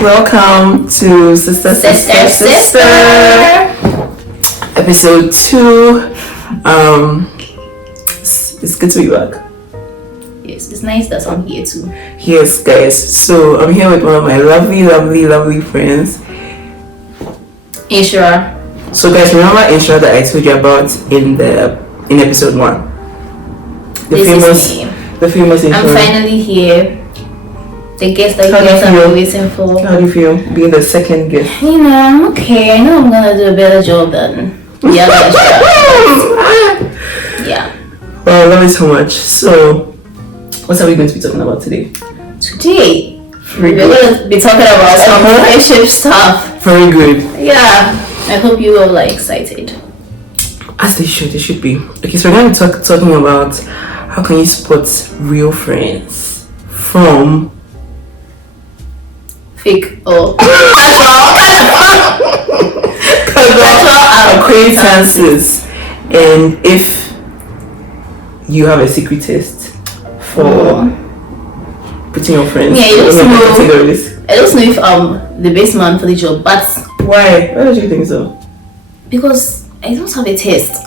Welcome to Sister episode 2. It's good to be back. Yes, it's nice that I'm here too. Yes, guys. So I'm here with one of my lovely friends, Inshura. So guys, remember Inshura that I told you about in episode 1? The famous Inshura. I'm finally here. The guest that you guys have been waiting for. How do you feel being the second guest? I'm okay. I know I'm gonna do a better job than the other Inshura. Yeah. Well, I love it so much. So, what are we going to be talking about today? Today, we're going to be talking about some friendship stuff. Very good. Yeah. I hope you are excited. As they should be. Okay, so we're going to be talking about how can you spot real friends from fake or acquaintances, and if you have a secret test for putting your friends in categories. I don't know if I'm the best man for the job, but why do you think so? Because I don't have a test,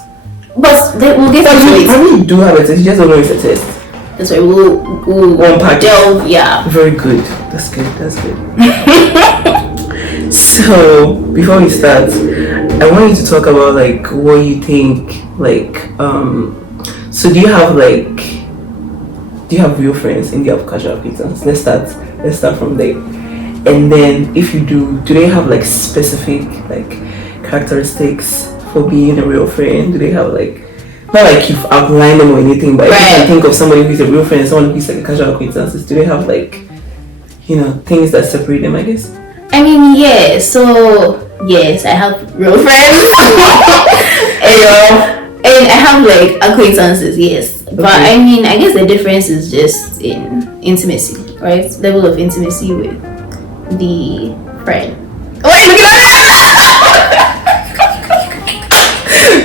but we'll get into it. I mean, you do have a test, you just don't know it's a test. That's why we'll unpack delve. Yeah, very good. That's good. So before we start, I want you to talk about what you think. So do you have real friends in the casual acquaintance? Let's start from there. And then if you do they have specific characteristics for being a real friend? Do they have not you've outlined them or anything, but if you can think of somebody who's a real friend and someone who's a casual acquaintance, do they have things that separate them, I guess? I mean, yeah. So yes, I have real friends. And I have acquaintances, yes. Okay. But I mean, I guess the difference is just in intimacy, right? Level of intimacy with the friend. Wait, look at that!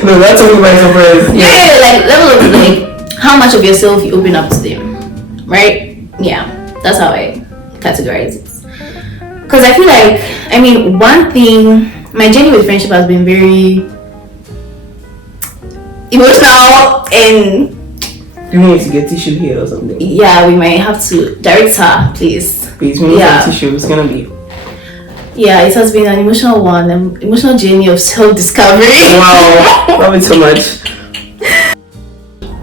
No, that's only my surprise. Yeah, level of how much of yourself you open up to them, right? Yeah, that's how I categorize it. Because I feel one thing, my journey with friendship has been very emotional, and do we need to get tissue here or something? Yeah, we might have to. Director, please. Please, we need some tissue. It's gonna be. Yeah, it has been an emotional journey of self-discovery. Wow, love it so much.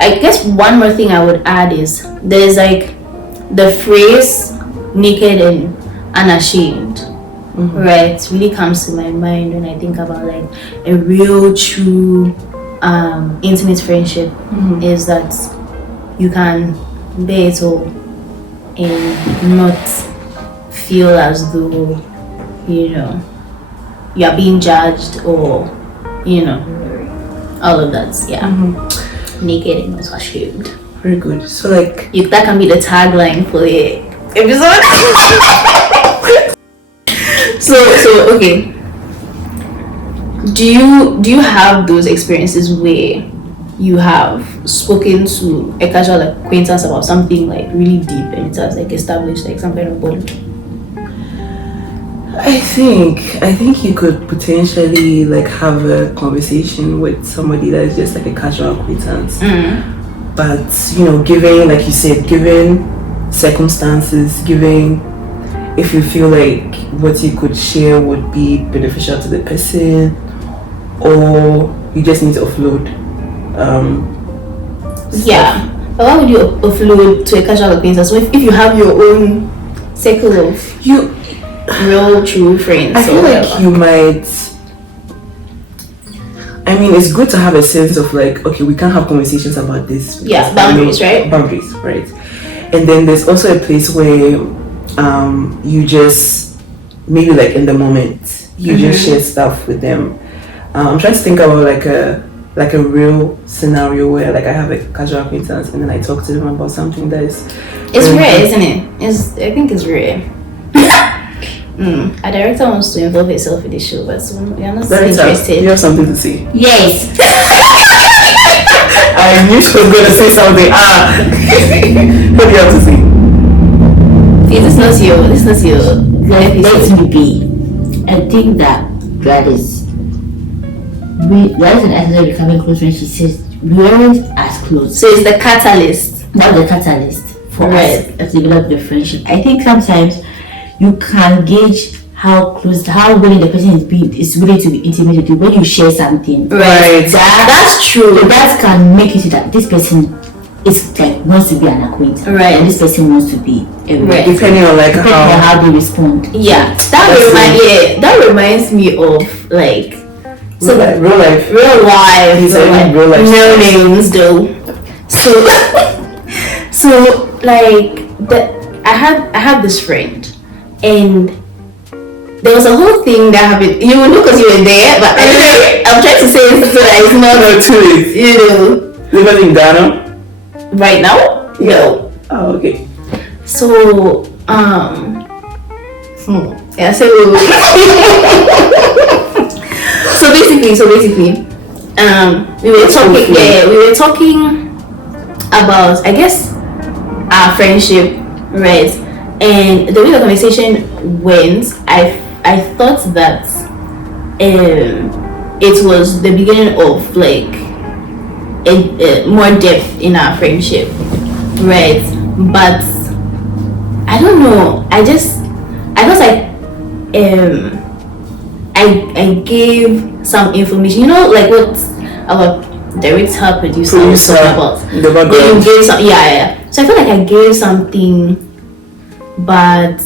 I guess one more thing I would add is there's the phrase naked and unashamed. Mm-hmm. Right? It really comes to my mind when I think about a real true intimate friendship. Mm-hmm. Is that you can bear it all and not feel as though you are being judged or all of that. Yeah. Mm-hmm. Naked and not ashamed. Very good. So that can be the tagline for the episode. so okay, do you have those experiences where you have spoken to a casual acquaintance about something really deep and it has established some kind of bond? I think you could potentially have a conversation with somebody that is just a casual acquaintance. But given, like you said, given circumstances, given if you feel what you could share would be beneficial to the person, or you just need to offload. Yeah, but why would you offload to a casual acquaintance if you have your own circle of real true friends? I feel you might. I mean, it's good to have a sense of okay, we can have conversations about this. Yeah, boundaries, right? Boundaries, right? And then there's also a place where you just maybe in the moment you just share stuff with them. I'm trying to think about a real scenario where I have a casual acquaintance and then I talk to them about something that is. It's rare, isn't it? I think it's rare. A director wants to involve herself in the show, but we are not interested. You have something to say? Yes. I knew she was going to say something. What do you have to say? See, this is not your Let me be. I think that that is an essence of becoming close when she says we weren't as close. So it's the catalyst. Not the catalyst for us to develop the friendship. I think sometimes you can gauge how willing the person is willing to be intimate with you when you share something. Right. That's true. That can make you see that this person is like wants to be an acquaintance. Right. And this person wants to be right. Depending on like how they respond. Yeah. That reminds me of like real life. No names though. So like I had this friend, and there was a whole thing that happened. You will know because you were there, but I'm trying to say it so that it's not too late. You know. Living in Ghana? Right now? Yeah. No. Oh, okay. So yeah, so so basically we were talking about, I guess, our friendship, right? And the way the conversation went, I thought that it was the beginning of like a more depth in our friendship, right? But I don't know, I was like I gave some information, you know, like what our director producer was talking about. You gave some, yeah. So I feel like I gave something, but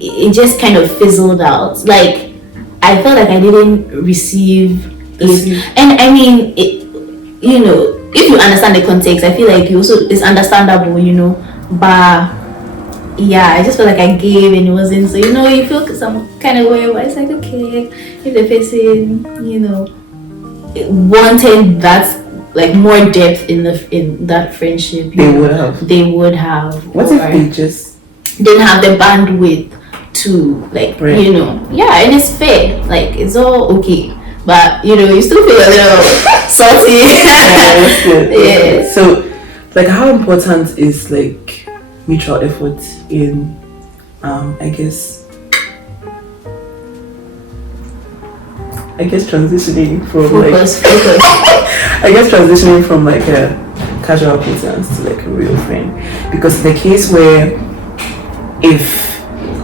it just kind of fizzled out. Like I felt like I didn't receive it, and I mean, you know, if you understand the context, I feel like it's understandable, you know. But yeah, I just felt like I gave and it wasn't. So you know, you feel some kind of way, but it's like okay, if the person, you know, wanted that like more depth in that friendship, they would have. What if they just didn't have the bandwidth to like, you know, yeah, and it's fair, like it's all okay, but you know, you still feel a little salty. Yeah. So like how important is like mutual effort in I guess transitioning from focus. I guess transitioning from like a casual acquaintance to like a real friend, because in the case where if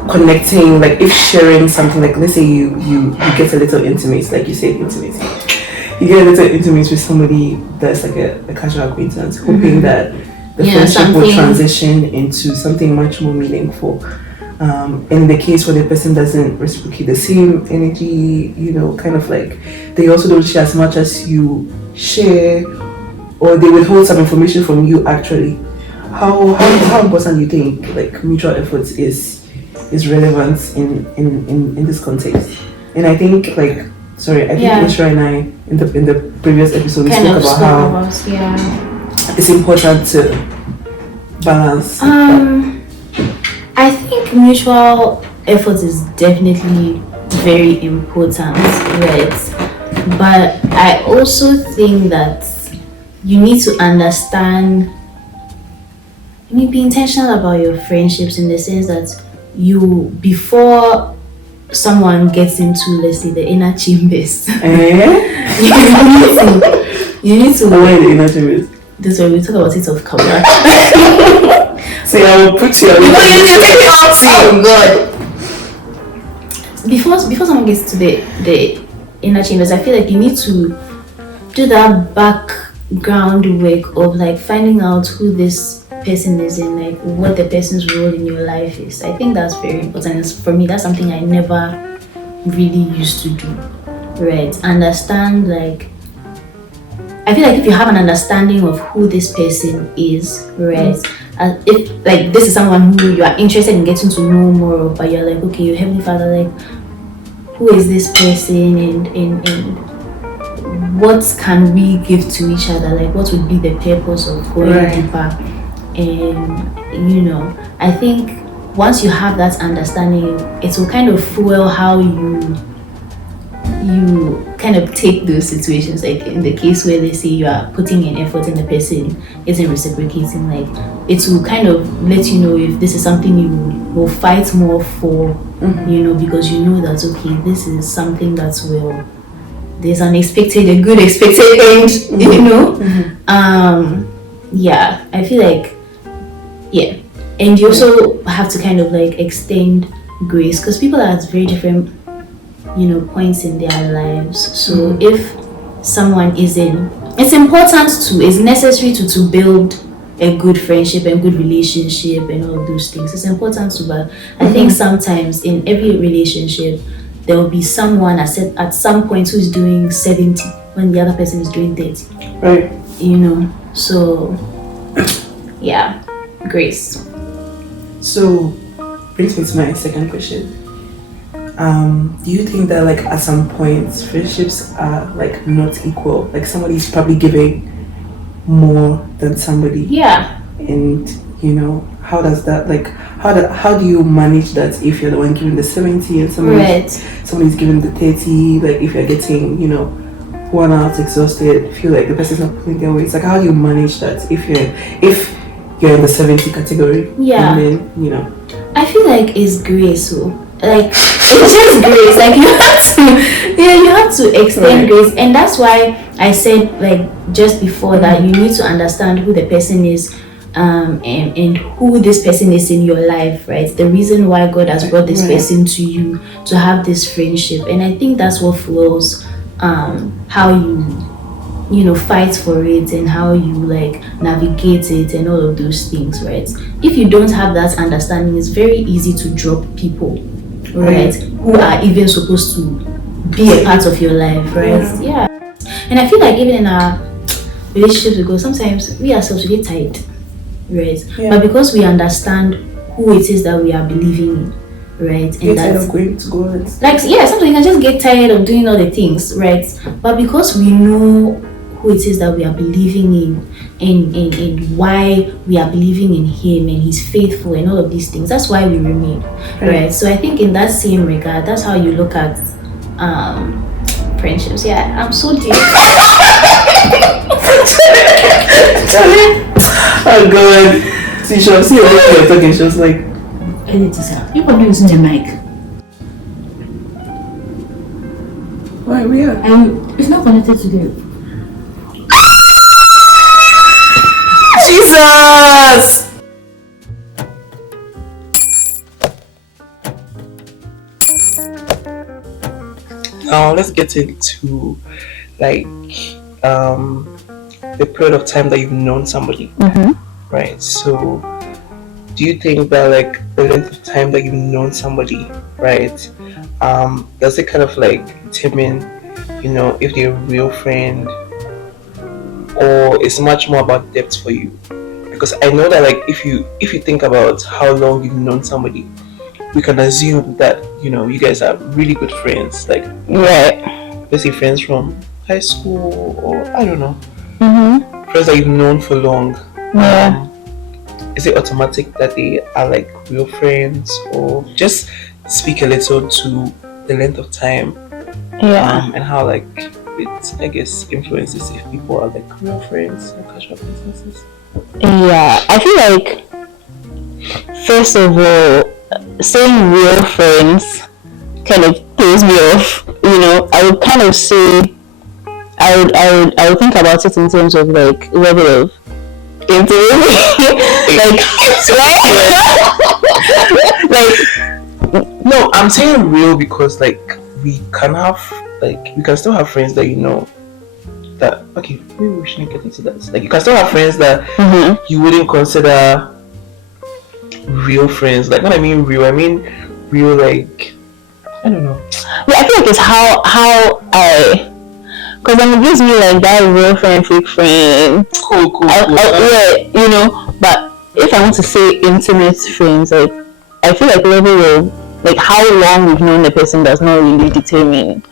connecting, like if sharing something, like let's say you get a little intimate, like you said, intimacy, you get a little intimate with somebody that's like a casual acquaintance, hoping that the friendship will transition into something much more meaningful. In the case where the person doesn't reciprocate the same energy, you know, kind of like they also don't share as much as you share, or they withhold some information from you actually. How important do you think like mutual efforts is relevant in this context? And I think like Isra and I in the previous episode we spoke about how it's important to balance. I think mutual effort is definitely very important, right? But I also think that you need to understand, you need to be intentional about your friendships in the sense that you, before someone gets into, let's say, the inner chambers, you need to where the inner chambers? This way we talk about it off camera. See, I will put you on oh God. Before someone gets to the inner chambers, I feel like you need to do that background work of like finding out who this person is and like what the person's role in your life is. I think that's very important. For me, that's something I never really used to do. Right? Understand, like, I feel like if you have an understanding of who this person is, right? If like this is someone who you are interested in getting to know more of, but you're like, okay, your Heavenly Father, like, who is this person, and what can we give to each other? Like, what would be the purpose of going deeper? And you know, I think once you have that understanding, it will kind of fuel how you you kind of take those situations, like in the case where they say you are putting in effort and the person isn't reciprocating, like it will kind of let you know if this is something you will fight more for, because you know that okay, this is something that will, there's a good expected end, yeah, I feel like, yeah, and you also have to kind of like extend grace because people are at very different points in their lives. So if someone it's necessary to build a good friendship and good relationship and all of those things. It's important to, but I think sometimes in every relationship there will be someone at some point who's doing 70 when the other person is doing 30. Right. So yeah, grace. So brings me to my second question. Do you think that like at some points friendships are like not equal? Like somebody's probably giving more than somebody. Yeah. And how does that like how do you manage that if you're the one giving the 70 and somebody's giving the 30? Like if you're getting worn out, exhausted, feel like the person's not pulling their weight. It's like how do you manage that if you're in the 70 category? Yeah. And then I feel like it's grace. So like it's just grace. Like you have to extend grace, and that's why I said like just before that you need to understand who the person is, and who this person is in your life, right? The reason why God has brought this person to you to have this friendship, and I think that's what flows how you fight for it and how you like navigate it and all of those things, right? If you don't have that understanding, it's very easy to drop people, right? Who are even supposed to be a part of your life, right? Yeah. And I feel like even in our relationships we go, sometimes we ourselves we get tired, right? But because we understand who it is that we are believing in, right? And that's going to go like sometimes you can just get tired of doing all the things, right? But because we know who it is that we are believing in and why we are believing in him and he's faithful and all of these things, that's why we remain, right? So I think in that same regard, that's how you look at friendships. Yeah, I'm so deep. Oh god. See, she was you're talking, she was like, edit yourself. People are using the mic. why we are? It's not connected to the. Jesus! Now let's get into like the period of time that you've known somebody, right? So do you think that like the length of time that you've known somebody, right, does it kind of like determine if they're a real friend, or it's much more about depth for you? Because I know that like if you think about how long you've known somebody, we can assume that you guys are really good friends, like let's say friends from high school, or I don't know, friends that you've known for long. Is it automatic that they are like real friends, or just speak a little to the length of time and how like it I guess influences if people are like real friends or casual acquaintances? Yeah, I feel like first of all, saying real friends kind of throws me off. I would kind of say I would think about it in terms of like level of intimacy. like no, I'm saying real because like we can still have friends that that okay, maybe we shouldn't get into that. Like you can still have friends that you wouldn't consider real friends. Like when I mean real like I don't know. Yeah, I feel like it's how because then it gives me like that real friend, fake friend. Cool. But if I want to say intimate friends, like I feel like level of like how long we've known the person does not really determine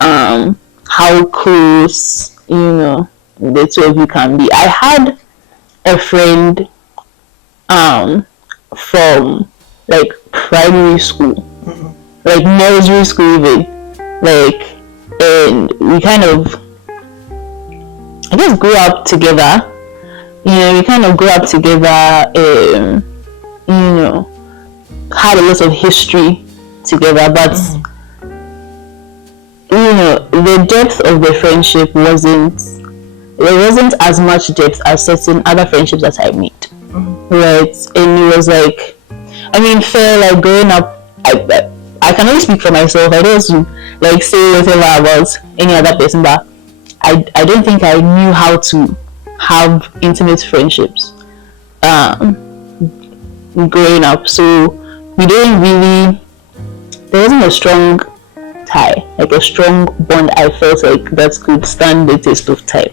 how close the two of you can be. I had a friend from like primary school, like nursery school even, like and we kind of, I guess, grew up together. We kind of grew up together, had a lot of history together, but the depth of the friendship there wasn't as much depth as certain other friendships that I made, right? And it was like, fair, growing up, I can only speak for myself. I don't say whatever about any other person, but I don't think I knew how to have intimate friendships growing up. So there wasn't a strong tie, like a strong bond I felt like that could stand the test of time.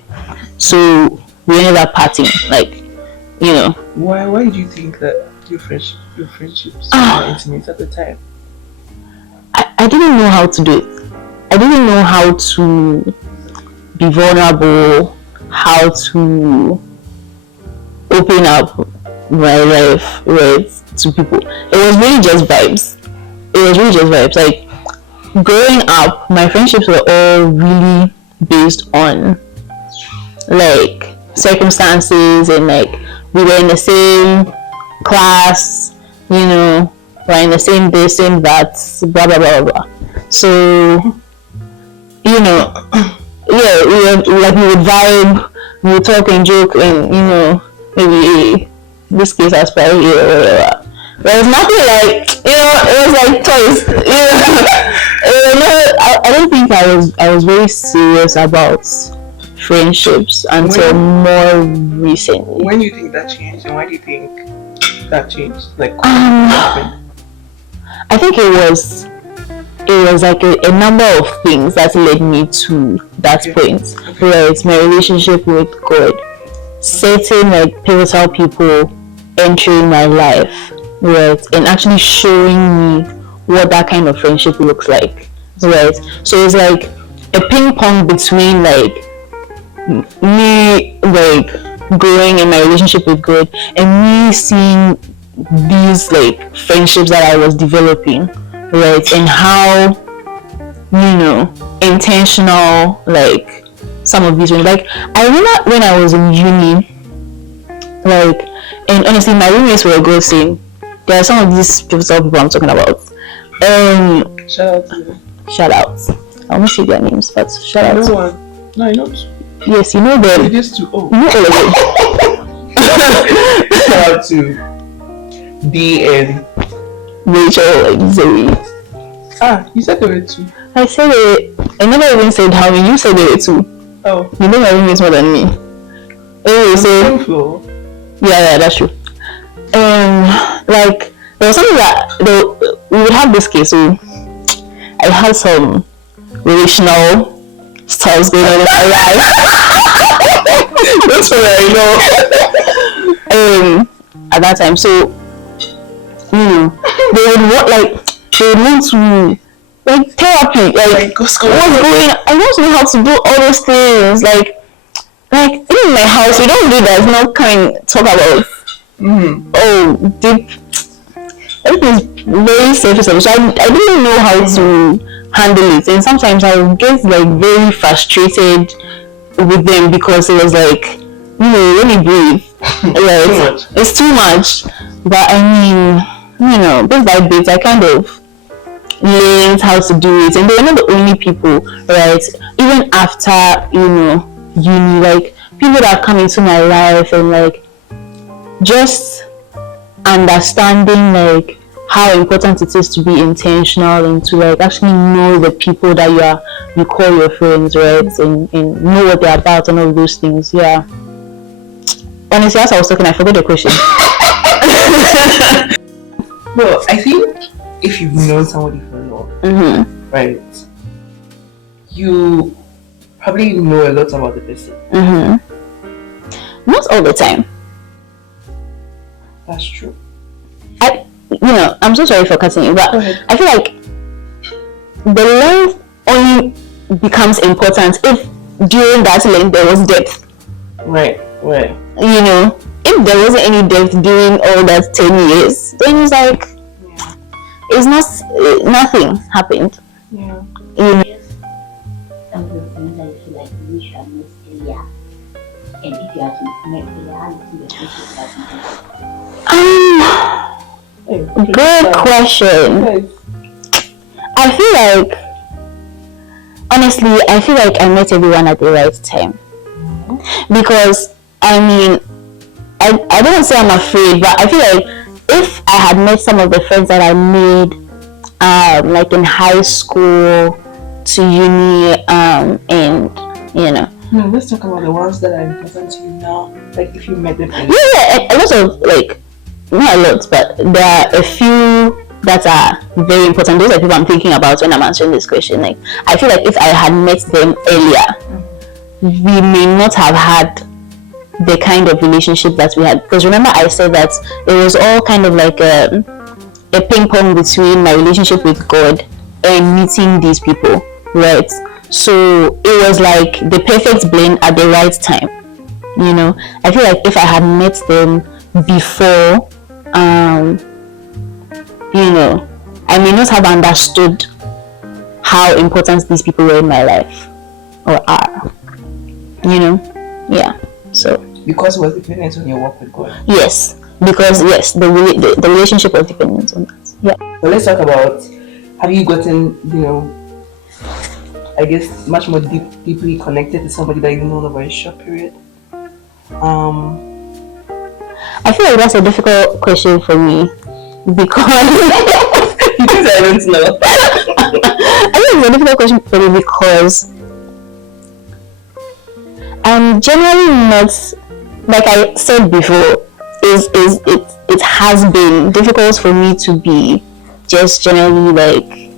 So we ended up parting, Why do you think that your friendships were intimate at the time? I didn't know how to do it. I didn't know how to be vulnerable, how to open up my life, right, to people. It was really just vibes. Like, growing up, my friendships were all really based on circumstances, and we were in the same class, we're in the same this, same that, blah blah blah blah. So we would vibe, we would talk and joke, and maybe this case has probably whatever. There was nothing it was like toys. I don't think I was very serious about friendships until more recently. When do you think that changed, and why do you think that changed? What happened? I think it was like a number of things that led me to that point. Right, my relationship with God, certain pivotal people entering my life, right, and actually showing me what that kind of friendship looks like, right. So it's like a ping pong between me growing in my relationship with God, and me seeing these friendships that I was developing, right, and how intentional some of these ones. I remember when I was in uni, and honestly my roommates were ghosting. There are some of these pivotal people I'm talking about. Shout out. I won't say their names, but shout out. No, I know. Yes, you know them. It is too old. You know all of them. Shout out to D and Rachel and Zoe. You said there were two. I said it. I never even said how many. You said there were two. Oh. You know my roommates more than me. Anyway, so yeah, that's true. There was something that we would have this case. So I had some relational styles going on in my life. That's what I know. At that time, so they would want to therapy. What's going on? I don't know how to do all those things. In my house, we don't do that. No kind talk about deep. Everything's very surface level. So I didn't know how to handle it, and sometimes I would get very frustrated with them because it was let me breathe. It's too much. But bit by bit I kind of learned how to do it, and they were not the only people, right? Even after uni, people that come into my life and just understanding how important it is to be intentional and to actually know the people that you call your friends, right? And know what they're about and all those things. Yeah. Honestly, as I was talking, I forgot the question. Well, I think if you've known somebody for long, right, you probably know a lot about the person. Not all the time. That's true. I'm so sorry for cutting you, but I feel like the length only becomes important if during that length there was depth. Right. If there wasn't any depth during all that 10 years, then it's not, nothing happened. Yeah. some of the things that you feel like you should have missed earlier? And if you had to met earlier, how do you think your friendship would have been? Good question. I feel like, honestly, I feel like I met everyone at the right time. Because, I mean, I don't want to say I'm afraid, but I feel like if I had met some of the friends that I made, like in high school to uni, and, you know. No, let's talk about the ones that are important to you now. Like if you met them. Yeah, a lot of, like, not a lot, but there are a few that are very important. Those are people I'm thinking about when I'm answering this question. Like, I feel like if I had met them earlier, we may not have had the kind of relationship that we had. Because remember, I said that it was all kind of like a ping pong between my relationship with God and meeting these people, right? So it was like the perfect blend at the right time. You know, I feel like if I had met them before, you know, I may not have understood how important these people were in my life or are. You know, yeah. So because it was dependent on your work with God. Yes, because yes, the relationship was dependent on that. Yeah. But let's talk about, have you gotten, you know, I guess much more deeply connected to somebody that you've known over a short period? I feel like that's a difficult question for me because because I don't know. I think it's a difficult question for me because I'm generally not, like I said before, it has been difficult for me to be just generally like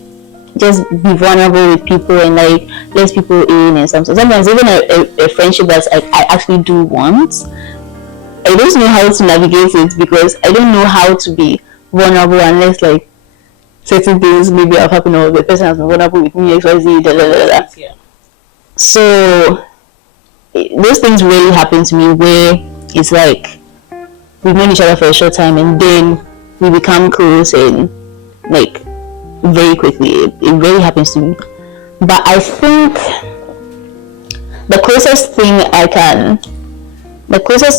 just be vulnerable with people and like let people in and something. Sometimes even a friendship that I actually do want, I don't know how to navigate it because I don't know how to be vulnerable unless like certain things maybe have happened or the person has been vulnerable with me, XYZ, Yeah. So those things really happen to me where it's like we've known each other for a short time and then we become close and like very quickly. It really happens to me. But I think the closest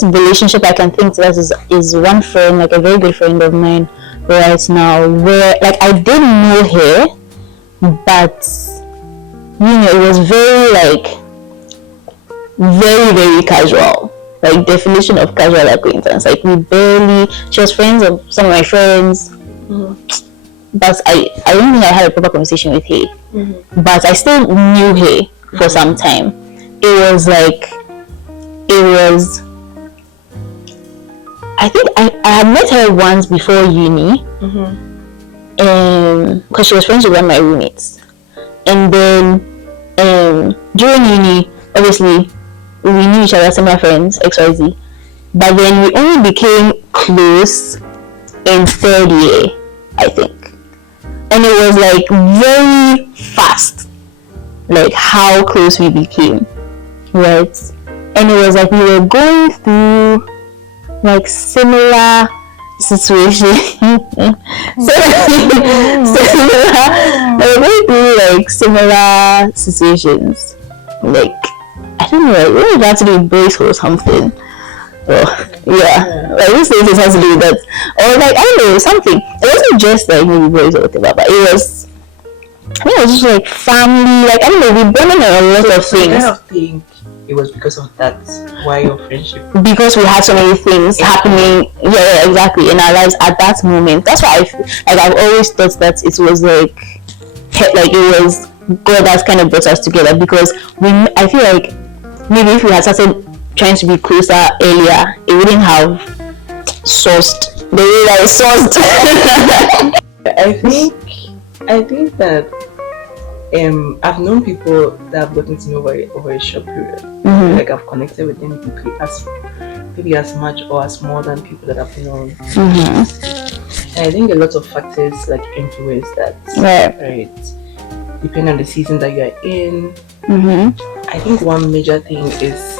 relationship I can think to that is one friend, like a very good friend of mine right now, where like I did know her, but you know, it was very very casual, like definition of casual acquaintance. Like she was friends of some of my friends, but I don't think I had a proper conversation with her. But I still knew her for some time. I think I had met her once before uni, because she was friends with one of my roommates, and then during uni, obviously we knew each other, similar friends, XYZ, but then we only became close in third year, I think, and it was like very fast, like how close we became, right? And it was like we were going through like similar situations. Similar situations. Like I don't know, like maybe it had to do with boys or something. Like this thing has to do with that. Or like I don't know, something. It wasn't just like maybe boys or whatever, but it was just like family, like I don't know, we bonded on a lot of things. I don't think it was because of that why your friendship, because we had so many things happening exactly in our lives at that moment. That's why I've always thought that it was like it was God that kind of brought us together, because I feel like maybe if we had started trying to be closer earlier, it wouldn't have sourced the way that it sourced. I think that I've known people that I've gotten to know over a short period. Like I've connected with them deeply, maybe as much or as more than people that I've known. And I think a lot of factors like influence that. Right. Depending on the season that you are in. I think one major thing is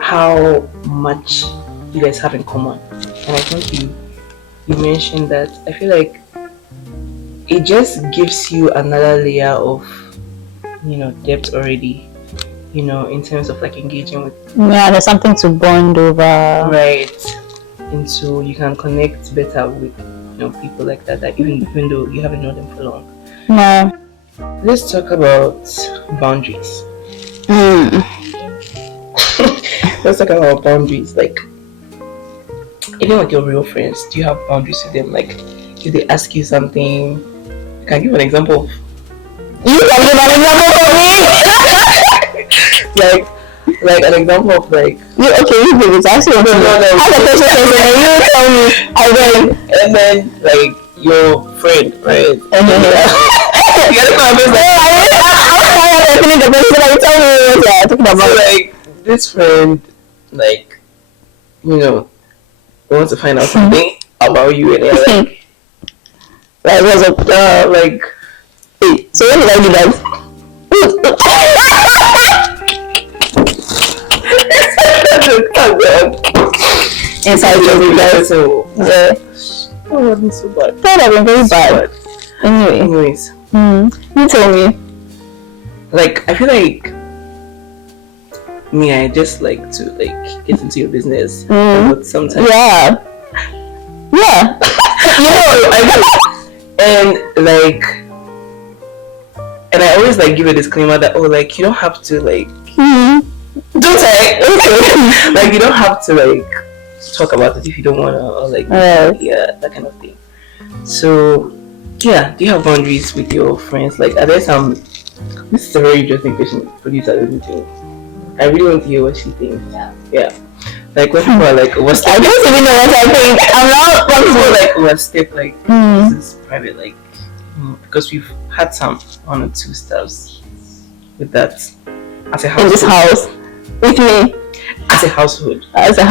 how much you guys have in common. And I think you mentioned that. I feel like it just gives you another layer of, depth already, in terms of like engaging with. Yeah, there's something to bond over. Right. And so you can connect better with, people like that even though you haven't known them for long. No. Let's talk about boundaries. Let's talk about boundaries. Like, even like your real friends, do you have boundaries with them? Like, if they ask you something, you can give an example. You can give an example for me. like an example of like. You give it. Actually, no. As a person, and you tell me, and then like your friend, right? And then you gotta come and tell me what you're talking about. So, like this friend, like, wants to find out something about you, and they're like what's up, like, hey, so what did I do that? Inside joke, guys. So yeah. Oh, wasn't so bad. That would have been very bad. Anyways, you tell me. Like, I feel like me, I just like to like get into your business, but sometimes yeah, I do, and I always like give a disclaimer that like you don't have to like don't say like you don't have to like talk about it if you don't wanna, or like that kind of thing. So yeah, do you have boundaries with your friends? Like, are there some? This is a very interesting question. Producer doesn't think. I really want to hear what she thinks. Yeah. Like when people are like, overstep. I don't even know what I think. I'm not people like overstep. Like this is private. Like because we've had some 1 or 2 stuffs with that as a household. In this house with me as a household. So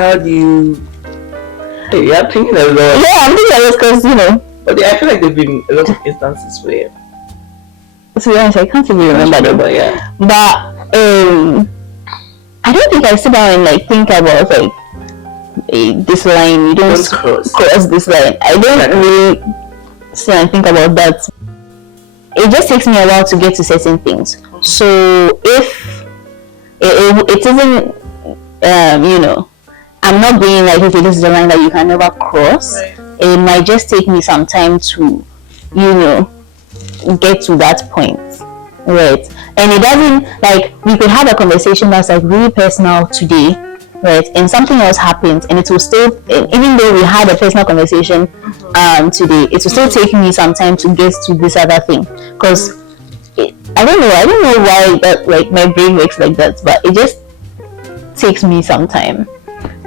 how do you? Hey, you're thinking of that. Yeah, I'm thinking of this because But I feel like there've been a lot of instances where. To be honest, I can't really remember them. But yeah. But I don't think I sit down and like think about like this line. You don't cross this line. I don't really sit and think about that. It just takes me a while to get to certain things. So if it isn't, I'm not being like, okay, this is a line that you can never cross. Right. It might just take me some time to, get to that point, right? And it doesn't, like, we could have a conversation that's like really personal today, right? And something else happens, and it will still, even though we had a personal conversation today, it will still take me some time to get to this other thing, because I don't know why that, like, my brain works like that, but it just takes me some time.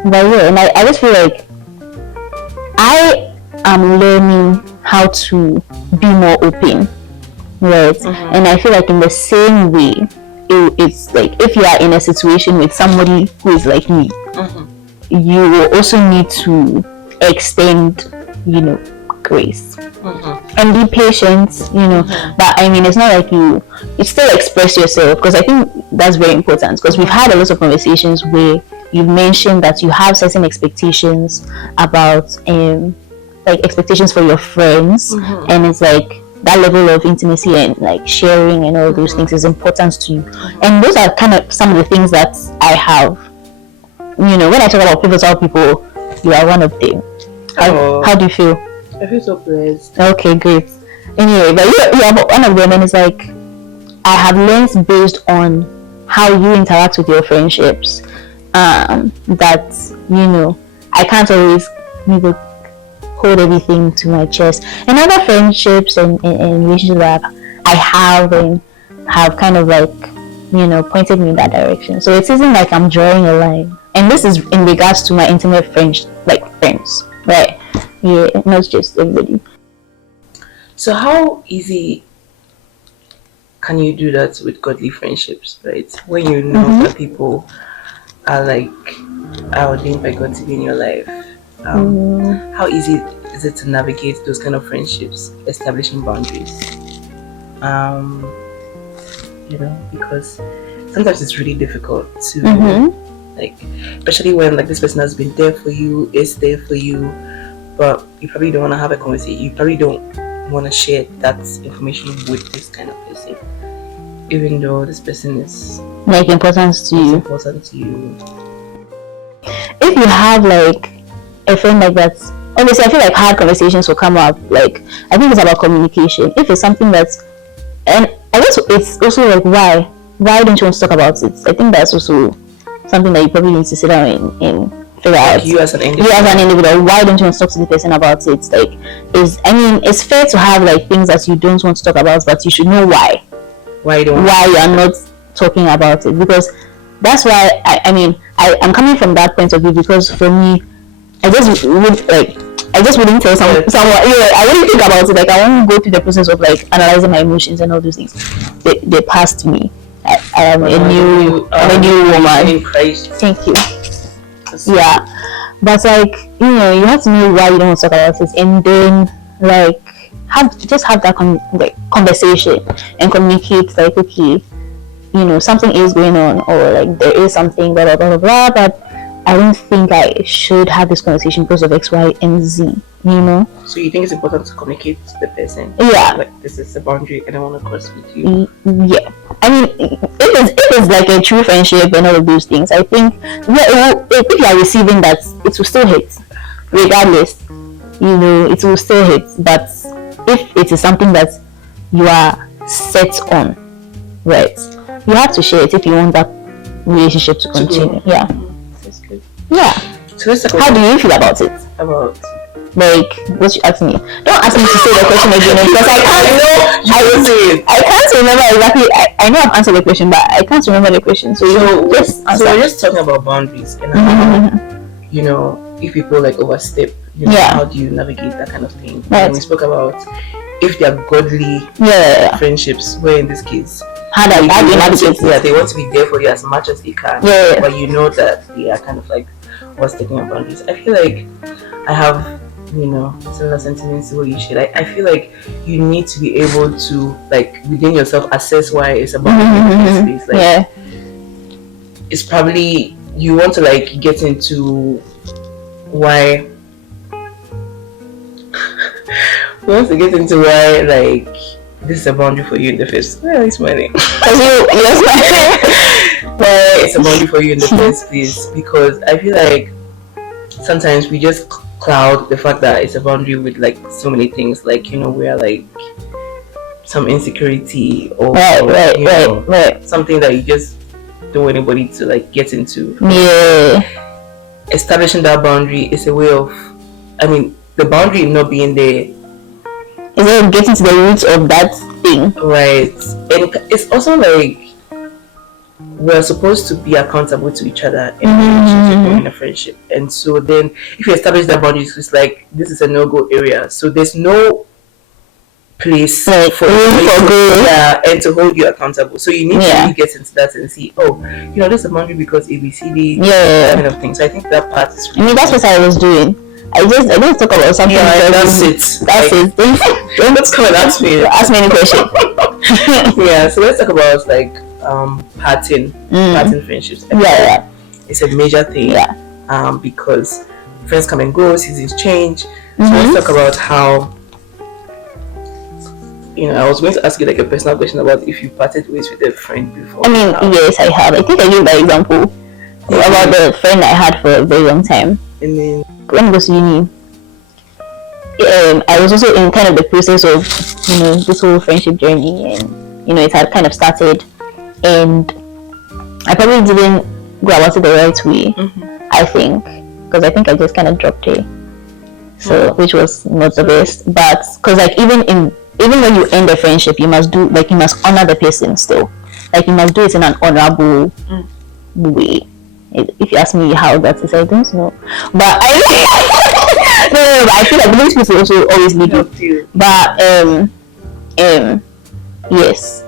But yeah, and I just feel like I am learning how to be more open, right? And I feel like in the same way, it's like if you are in a situation with somebody who is like me, you will also need to extend, grace and be patient, But I mean, it's not like you still express yourself, because I think that's very important, because we've had a lot of conversations where you've mentioned that you have certain expectations about like expectations for your friends, and it's like that level of intimacy and like sharing and all those things is important to you, and those are kind of some of the things that I have. When I talk about pivotal people, you are one of them. How do you feel? I feel so blessed. Okay, great. Anyway, but you are one of them, and it's like I have learned based on how you interact with your friendships, that I can't always hold everything to my chest. And other friendships and relationships that I have and have kind of like pointed me in that direction. So it isn't like I'm drawing a line. And this is in regards to my intimate friends, right? Yeah, not just everybody. So how easy can you do that with godly friendships, right? When you know that people are like ordained by God to be in your life, how easy is it to navigate those kind of friendships, establishing boundaries? Because sometimes it's really difficult to Like, especially when like this person has been there for you, is there for you, but you probably don't want to have a conversation. You probably don't want to share that information with this kind of person, even though this person is like important to you. Important to you. If you have like a friend like that, obviously I feel like hard conversations will come up. Like, I think it's about communication. If it's something that's, and I guess it's also like why don't you want to talk about it? I think that's also something that you probably need to sit down and figure out. You as an individual, why don't you want to talk to the person about it? Like, it's fair to have like things that you don't want to talk about, but you should know why you are not talking about it, because that's why I'm coming from that point of view, because for me, I just wouldn't tell someone. I wouldn't think about it. Like, I won't go through the process of like analyzing my emotions and all those things. They passed me. I am a new woman. In Christ. Thank you. Yeah, but like, you have to know why you don't want to talk about it, and then like have that conversation and communicate. Like, okay, something is going on, or like there is something, blah blah blah blah blah, but I don't think I should have this conversation because of X, Y, and Z. So you think it's important to communicate to the person? Yeah. Like, this is a boundary I don't want to cross with you. Yeah. I mean, if it's like a true friendship and all of those things, I think if you are receiving that, it will still hit, regardless. It will still hit. But if it is something that you are set on, right, you have to share it if you want that relationship to continue. Yeah. That's good. Yeah. So let's talk about how do you feel about it? About like what you asked me. Don't ask me to say the question again, because I can't remember exactly. I know I've answered the question, but I can't remember the question. So we're just talking about boundaries and how, if people like overstep, how do you navigate that kind of thing? Right. And we spoke about if they are godly friendships, where in this case, how do you navigate? Yeah, they want to be there for you as much as they can. Yeah. But you know that they are kind of like overstepping your boundaries. I feel like I have similar sentiments to what you shared. I feel like you need to be able to, like, within yourself, assess why it's about space. Like, it's probably you want to like get into why like this is a boundary for you in the first. Well, it's money. Why it's a boundary for you in the first place? Because I feel like sometimes we just cloud the fact that it's a boundary with like so many things, like we are like some insecurity or right, something that you just don't want anybody to like get into. Establishing that boundary is a way of, the boundary not being there is it getting to the roots of that thing, right? And it's also like we're supposed to be accountable to each other in a relationship or in a friendship. And so then if you establish that boundaries, it's like this is a no-go area. So there's no place for and to hold you accountable. So you need to really get into that and see, there's a boundary because ABCD kind of thing. So I think that part is really that's what I was doing. I just talk about something. That's it. Don't come and ask me any question. Yeah, so let's talk about like parting friendships. It's a major thing. Because friends come and go, seasons change. So let's talk about how I was going to ask you like a personal question about if you parted ways with a friend before. Yes, I have. I think I gave that example about the friend I had for a very long time. And then when I was to uni, I was also in kind of the process of this whole friendship journey, and it had kind of started, and I probably didn't go about it the right way. I think because I think I just kind of dropped it, which was not the best. But because like even when you end a friendship, you must honor the person still. Like you must do it in an honorable way. If you ask me how that is, I don't know. But I feel like these people also always lead you. But yes,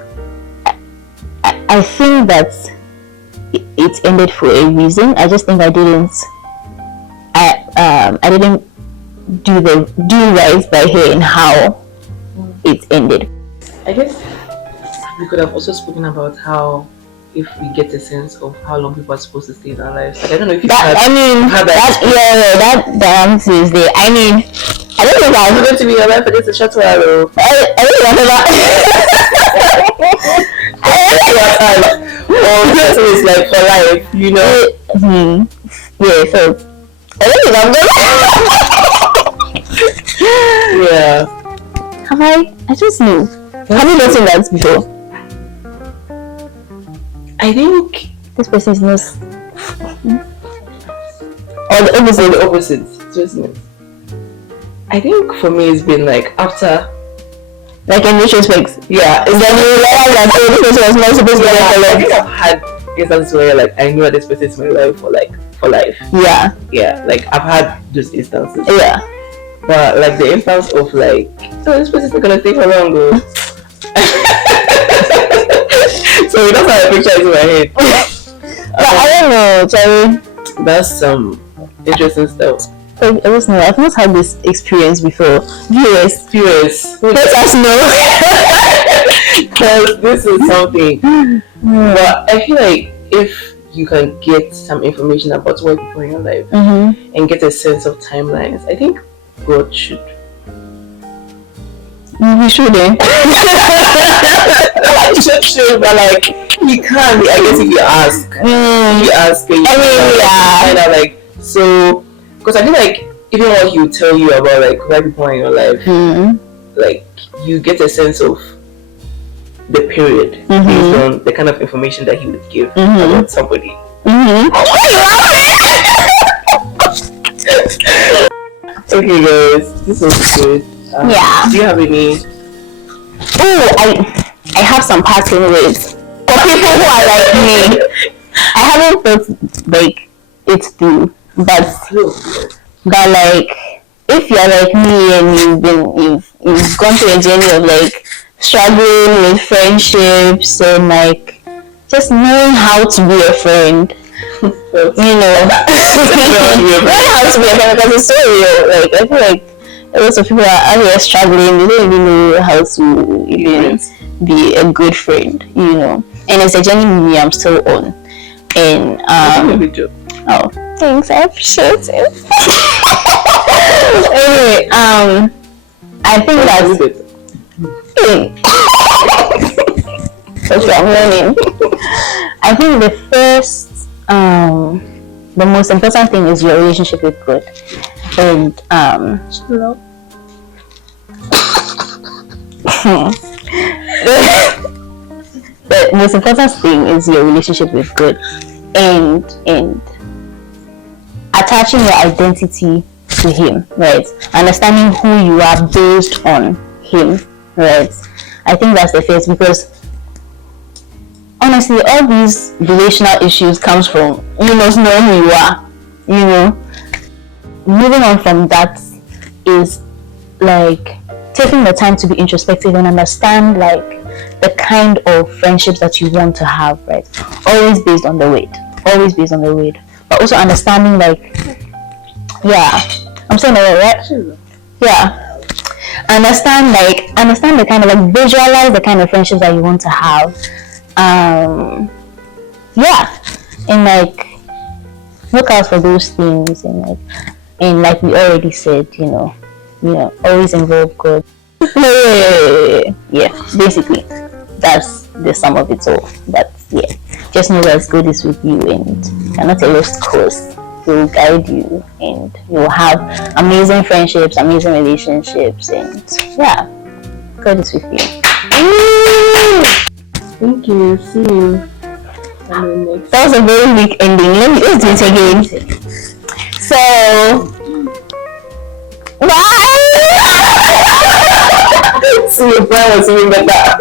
I think that it ended for a reason. I just think I didn't do right by her and how it ended. I guess we could have also spoken about how if we get a sense of how long people are supposed to stay in our lives. Like, I don't know if you that. I mean, had that the answer is there. I mean, I don't know if I'm going to be in your life for just a short while. Though. I don't know that. Or so it's like for life, you know. Yeah, so I don't think I'm gonna. Yeah. Have I just knew. Have you noticed that before? I think This person is not. Or the opposite. the opposite, isn't it? I think for me it's been like after. Like in which respect? Yeah, it's Then you realize that this person was not supposed to be I there think I've had instances where like I knew that this person is my life for life. Yeah. Yeah, like I've had those instances. Yeah. But like the instance of like, oh, this person's not gonna stay for long though. So that's how I picture it in my head. But I don't know, Jerry. That's some interesting stuff. I don't know. I've not had this experience before. Viewers, let us know. Because this is something. But I feel like if you can get some information about what people in your life and get a sense of timelines, I think God should. We shouldn't. Should, but like you can. I guess if you ask, then you find out like so. Because I feel like even what he will tell you about like why people are in your life, like you get a sense of the period based on the kind of information that he would give about somebody. Okay, guys, this was good. Yeah. Do you have any? Oh, I have some parting words for people who are like me. I haven't thought like it through, but like if you're like me and you've gone through a journey of like struggling with friendships and like just knowing how to be a friend, you know, knowing how to be a friend because it's so real. Like I feel like a lot of people are out here struggling. They don't even know how to even be a good friend, you know. And it's a journey me I'm still on. And oh, thanks, I appreciate it. Anyway, I think that's okay, I'm learning. I think the first, the most important thing is your relationship with God. And the most important thing is your relationship with God, and attaching your identity to Him, right? Understanding who you are based on Him, right? I think that's the first, because honestly, all these relational issues comes from you must know who you are, you know. Moving on from that is like taking the time to be introspective and understand like the kind of friendships that you want to have, right? Always based on the word, but also understanding like, yeah, I'm saying that right? Sure. Yeah, understand the kind of like visualize the kind of friendships that you want to have, yeah, and like look out for those things, and like we already said, you know, always involve God. Yeah, basically that's the sum of it all. But yeah, just know that God is with you and you're not a lost cause. He will guide you and you will have amazing friendships, amazing relationships, and yeah, God is with you. Thank you. See you. That was a very weak ending. Let's do it again. So bye. See you, bye. Was even better.